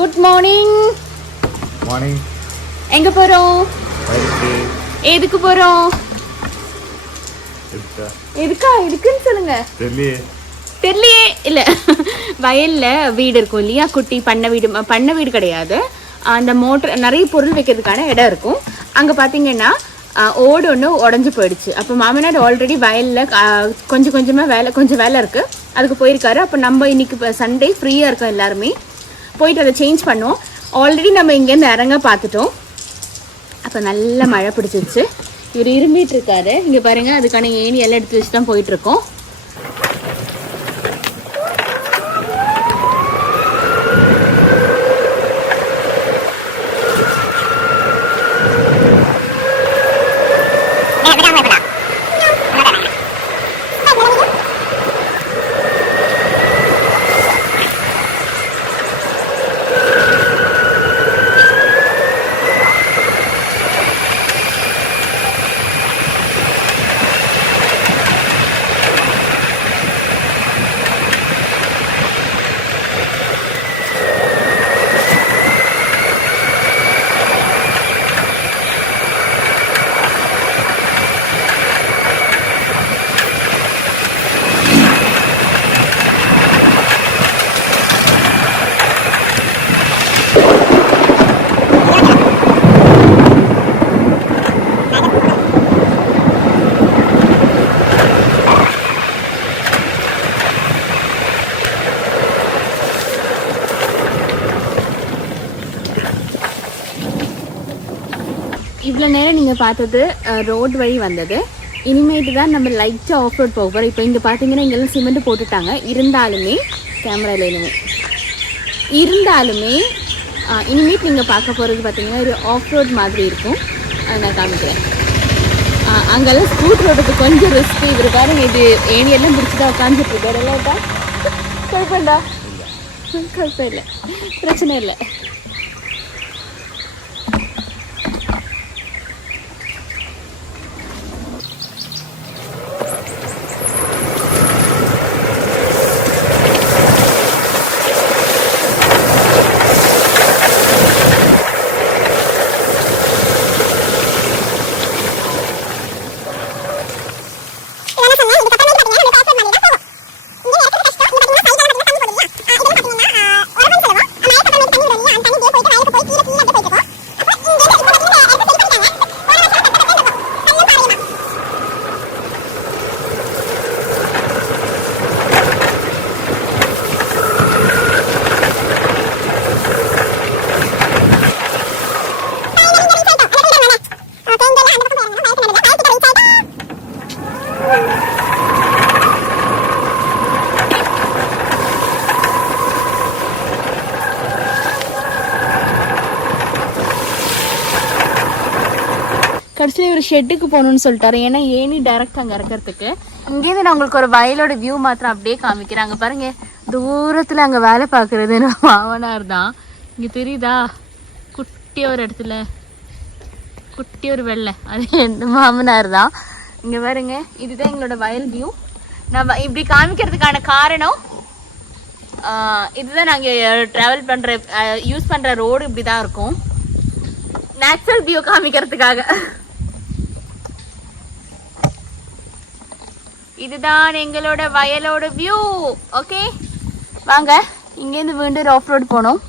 Good morning. Morning. எங்க போறோம்? எதுக்கு போறோம்? எதுக்குன்னு சொல்லுங்க. தெரியலையே. இல்ல வயல்ல வீடு இருக்கும் இல்லையா, குட்டி பண்ண வீடு கிடையாது. அந்த மோட்டர் நிறைய பொருள் வைக்கிறதுக்கான இடம் இருக்கும். அங்க பாத்தீங்கன்னா ஓடு ஒன்று உடஞ்சி போயிடுச்சு. அப்போ மாமனார் ஆல்ரெடி வயலில் கொஞ்சம் வேலை இருக்குது, அதுக்கு போயிருக்காரு. அப்போ நம்ம இன்னைக்கு சண்டே ஃப்ரீயாக இருக்கோம், எல்லாருமே போயிட்டு அதை சேஞ்ச் பண்ணுவோம். ஆல்ரெடி நம்ம இங்கேருந்து இறங்க பார்த்துட்டோம். அப்போ நல்ல மழை பிடிச்சிருச்சு. இவர் இரும்பிட்டு இருக்காரு. இங்கே பாருங்கள், அதுக்கான ஏணி எல்லாம் எடுத்து வச்சு தான் போயிட்டுருக்கோம். இவ்வளோ நேரம் நீங்கள் பார்த்தது ரோடு வழி வந்தது. இனிமேட்டு தான் நம்ம லைட்டாக ஆஃப் ரோட் போக போகிறோம். இப்போ இங்கே பார்த்தீங்கன்னா இங்கெல்லாம் சிமெண்ட் போட்டுட்டாங்க. இருந்தாலுமே இனிமேட்டு நீங்கள் பார்க்க போகிறது பார்த்தீங்கன்னா ஒரு ஆஃப் ரோட் மாதிரி இருக்கும். அதை நான் காமிக்கிறேன். அங்கெல்லாம் ஸ்கூட் ரோடுக்கு கொஞ்சம் ரிஸ்க். இவர் பாருங்க, இது ஏணியெல்லாம் பிடிச்சிதான் உட்காந்துட்டு இருக்காரு. இல்லைட்டா குழப்பம்டா? குழப்பம் இல்லை, பிரச்சனை இல்லை. கடைசியில் ஒரு ஷெட்டுக்கு போகணுன்னு சொல்லிட்டாரு. ஏன்னா ஏணி டைரக்ட் அங்கே இறக்கிறதுக்கு. இங்கேருந்து நான் உங்களுக்கு ஒரு வயலோட வியூ மாத்திரம் அப்படியே காமிக்கிறேன். அங்கே பாருங்க, தூரத்தில் அங்கே வேலை பார்க்குறது மாமனார் தான். இங்கே தெரியுதா, குட்டி ஒரு இடத்துல குட்டி ஒரு வெள்ளை, அது மாமனார் தான். இங்கே பாருங்க, இதுதான் எங்களோட வயல் வியூ. நம்ம இப்படி காமிக்கிறதுக்கான காரணம் இதுதான். நாங்கள் ட்ராவல் பண்ணுற யூஸ் பண்ணுற ரோடு இப்படி தான் இருக்கும், நேச்சுரல் வியூ காமிக்கிறதுக்காக. இதுதான் எங்களோட வயலோட வியூ. ஓகே, வாங்க இங்கேருந்து மீண்டும் ஆஃப் ரோடு போனோம்.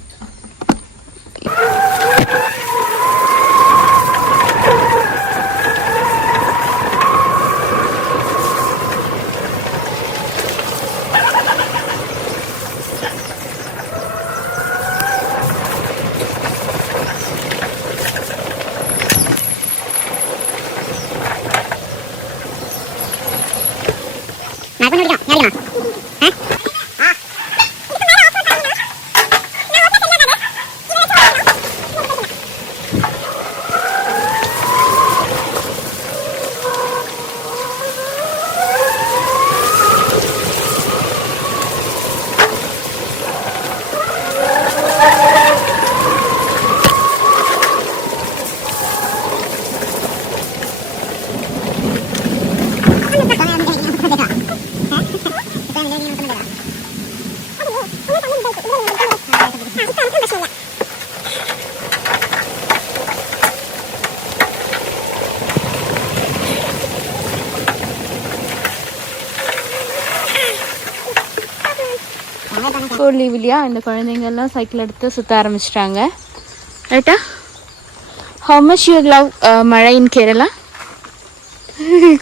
ஸ்கூல் லீவ் இல்லையா, இந்த குழந்தைங்க எல்லாம் சைக்கிள் எடுத்து சுற்ற ஆரம்பிச்சிட்டாங்க. ரைட்டா? ஹவு மச் யூ லவ் மழை இன் கேரளா?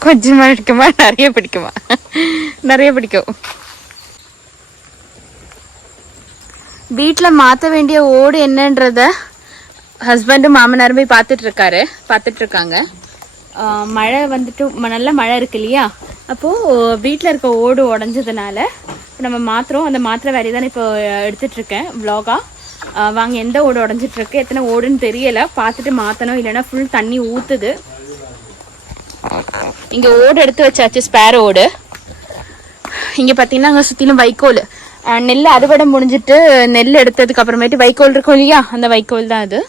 கொஞ்சமாக பிடிக்குமா, நிறைய பிடிக்குமா? நிறைய பிடிக்கும். வீட்டில் மாற்ற வேண்டிய ஓடு என்னன்றத ஹஸ்பண்டும் மாமனாரும் போய் பார்த்துட்ருக்காங்க. மழை வந்துட்டு நல்ல மழை இருக்கு இல்லையா, அப்போது வீட்டில் இருக்க ஓடு உடஞ்சதுனால நம்ம மாற்றுறோம். அந்த மாத்திரை வேலையை தான் இப்போ எடுத்துகிட்ருக்கேன் வ்ளாகாக. வாங்க, எந்த ஓடு உடஞ்சிட்ருக்கு, எத்தனை ஓடுன்னு தெரியலை, பார்த்துட்டு மாற்றணும், இல்லைன்னா ஃபுல் தண்ணி ஊற்றுது. இங்கே ஓடு எடுத்து வச்சாச்சு, ஸ்பேர் ஓடு. இங்கே பார்த்தீங்கன்னா அங்கே சுற்றிலும் வைக்கோல், நெல் அறுவடை முடிஞ்சிட்டு நெல் எடுத்ததுக்கு அப்புறமேட்டு வைக்கோல் இருக்கும் இல்லையா, அந்த வைக்கோல் தான் அது.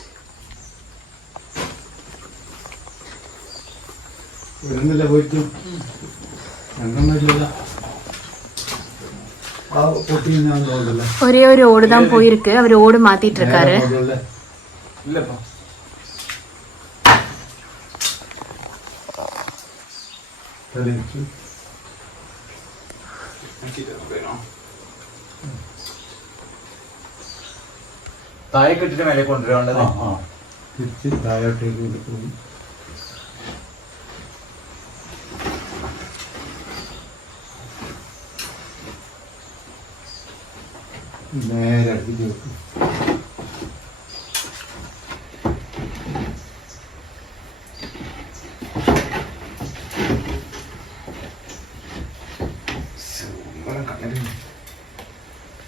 ஒரே ஒரு ஓடு தான் போயிருக்கு, அவர் ஓடு மாத்திட்டு இருக்காரு. താഴെ കെട്ടിട്ട് മേലെ കൊണ്ടുവരേണ്ടത്. തിരിച്ച് താഴോട്ടേക്ക് പോയി നേരെ അടുത്തേക്ക് വെക്കും.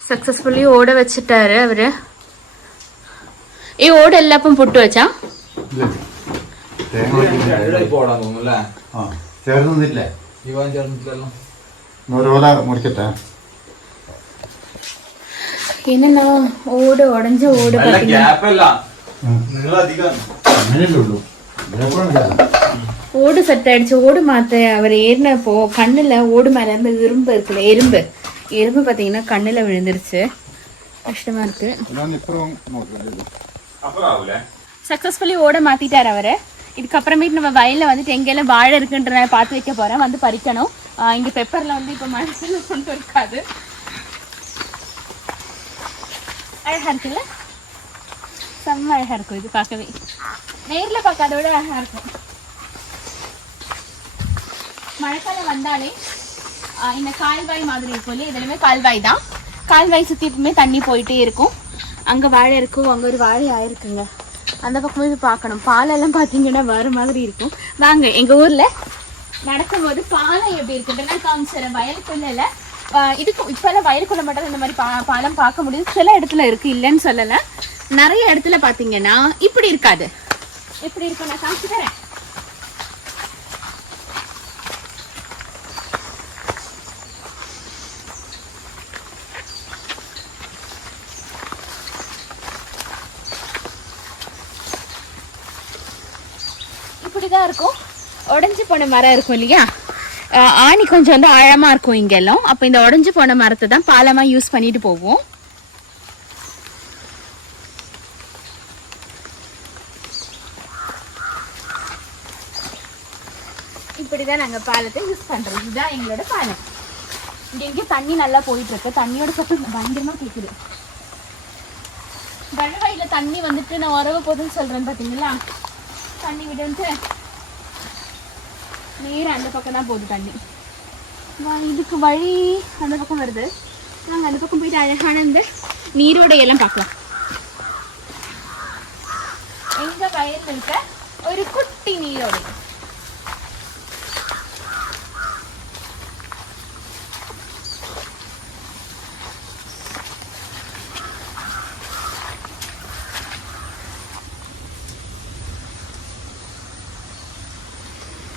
സക്സസ്ഫുള്ളി ഓട വെച്ചിട്ടാര് അവര്. ഈ ഓട് എല്ലാപ്പം പുട്ട് വെച്ചാ ചേർന്നില്ലേ? മുറിക്കട്ടെ. என்னன்னா ஓடு உடஞ்ச ஓடு ஓடு செட் ஆயிடுச்சு. ஓடு மாத்த அவர் ஏறினப்போ கண்ணுல ஓடு மேல இருந்து எறும்பு இருக்குல்ல, எறும்பு பாத்தீங்கன்னா கண்ணுல விழுந்துருச்சு. கஷ்டமா இருக்கு. சக்சஸ்ஃபுல்லி ஓட மாத்திட்டாரு அவரு. இதுக்கப்புறமேட்டு நம்ம வயல்ல வந்துட்டு எங்கெல்லாம் வாழை இருக்குன்ற பார்த்து வைக்க போறேன், வந்து பறிக்கணும். இங்க பெப்பர்ல வந்து இப்ப மனசுல கொண்டு இருக்காது. அழகா இருக்குல்ல, செம்ம அழகா இருக்கும். இது பார்க்கவே நேர்ல பார்க்காத விட அழகா இருக்கும். மழைக்காலம் வந்தாலே இந்த கால்வாய் மாதிரி இருக்கும் இல்லையா, இதெல்லாமே கால்வாய் தான். கால்வாய் சுற்றி எப்பவுமே தண்ணி போயிட்டே இருக்கும். அங்கே வாழை இருக்கும், அங்கே ஒரு வாழை ஆயிருக்குங்க. அந்த பக்கமே போய் பார்க்கணும். பாலெல்லாம் பார்த்தீங்கன்னா வேறு மாதிரி இருக்கும். வாங்க, எங்கள் ஊரில் நடக்கும்போது பாலம் எப்படி இருக்குன்றனா காமிச்சிடறேன். வயலுக்குள்ள இதுக்கு இப்போல்லாம் வயலுக்குள்ள மட்டும் இந்த மாதிரி பாலம் பார்க்க முடியுது. சில இடத்துல இருக்கு, இல்லைன்னு சொல்லலை. நிறைய இடத்துல பார்த்தீங்கன்னா இப்படி இருக்காது. எப்படி இருக்கும் நான் காமிச்சு தரேன். இப்படிதான் இருக்கும். உடஞ்சி போன மரம் இருக்கும் இல்லையா, ஆணி கொஞ்சம் வந்து ஆழமா இருக்கும் இங்கெல்லாம். அப்ப இந்த உடஞ்சி போன மரத்தை தான் பாலமா யூஸ் பண்ணிட்டு போவோம். இப்படிதான் நாங்க பாலத்தை யூஸ் பண்றோம். இதுதான் எங்களோட பாலம். இங்க தண்ணி நல்லா போயிட்டு இருக்கு. தண்ணியோட சத்தம் பயங்கரமா கேக்குது. கழுவாயில தண்ணி வந்துட்டு நான் உறவு போதுன்னு சொல்றேன் பாத்தீங்களா, தண்ணி விட்டு நேரம் அந்த பக்கம் தான் போகுது தண்ணி. இதுக்கு வழி அந்த பக்கம் வருது. நாங்கள் அந்த பக்கம் போயிட்டு அழகான இந்த நீரோடையெல்லாம் பார்க்கலாம். எங்க வயல் இருக்க ஒரு குட்டி நீரோடை.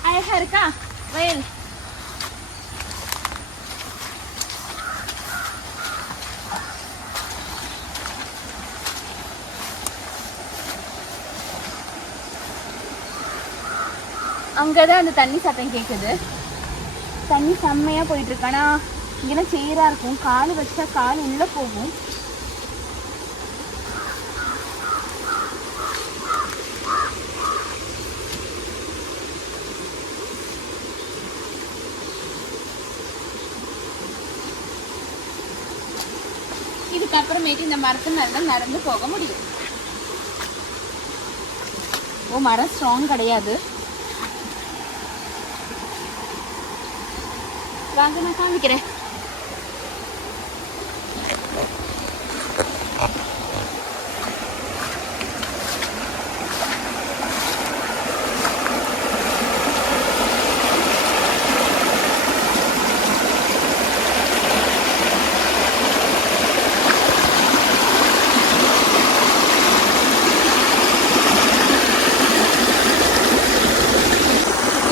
அழகா இருக்கா வயல்? அங்கதான் அந்த தண்ணி சத்தம் கேக்குது. தண்ணி செம்மையா போயிட்டு இருக்கு. ஆனா இங்கெல்லாம் சேரா இருக்கும், கால் வச்சா கால் உள்ள போகும். இது அதுக்கப்புறமேட்டு இந்த மரத்து நல்லா நடந்து போக முடியும். ஓ, மரம் ஸ்ட்ராங் கிடையாது. வாங்க நான் காமிக்கிறேன்.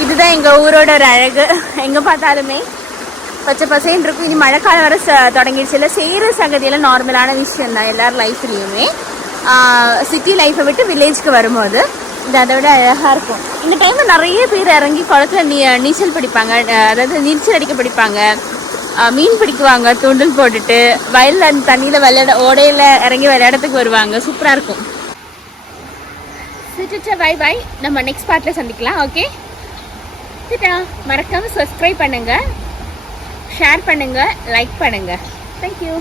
இதுதான் எங்கள் ஊரோட ஒரு அழகு. எங்கே பார்த்தாலுமே பச்சை பசேன்னு இருக்கும். இனி மழைக்காலம் வர தொடங்கிடுச்சு. இல்லை, செய்கிற சகதியெல்லாம் நார்மலான விஷயம் தான் எல்லார் லைஃப்லேயுமே. சிட்டி லைஃப்பை விட்டு வில்லேஜ்க்கு வரும்போது இது அதை விட அழகாக இருக்கும். இந்த டைமில் நிறைய பேர் இறங்கி குளத்துல நீச்சல் படிப்பாங்க, அதாவது நீச்சல் அடிக்க படிப்பாங்க, மீன் பிடிக்குவாங்க தூண்டில் போட்டுட்டு. வயலில் அந்த தண்ணியில் ஓடையில் இறங்கி விளையாடத்துக்கு வருவாங்க. சூப்பராக இருக்கும். Bye bye. நம்ம நெக்ஸ்ட் பார்ட்டில் சந்திக்கலாம். ஓகே, மறக்காம சப்ஸ்கிரைப் பண்ணுங்க, ஷேர் பண்ணுங்க, லைக் பண்ணுங்க. தேங்க்யூ.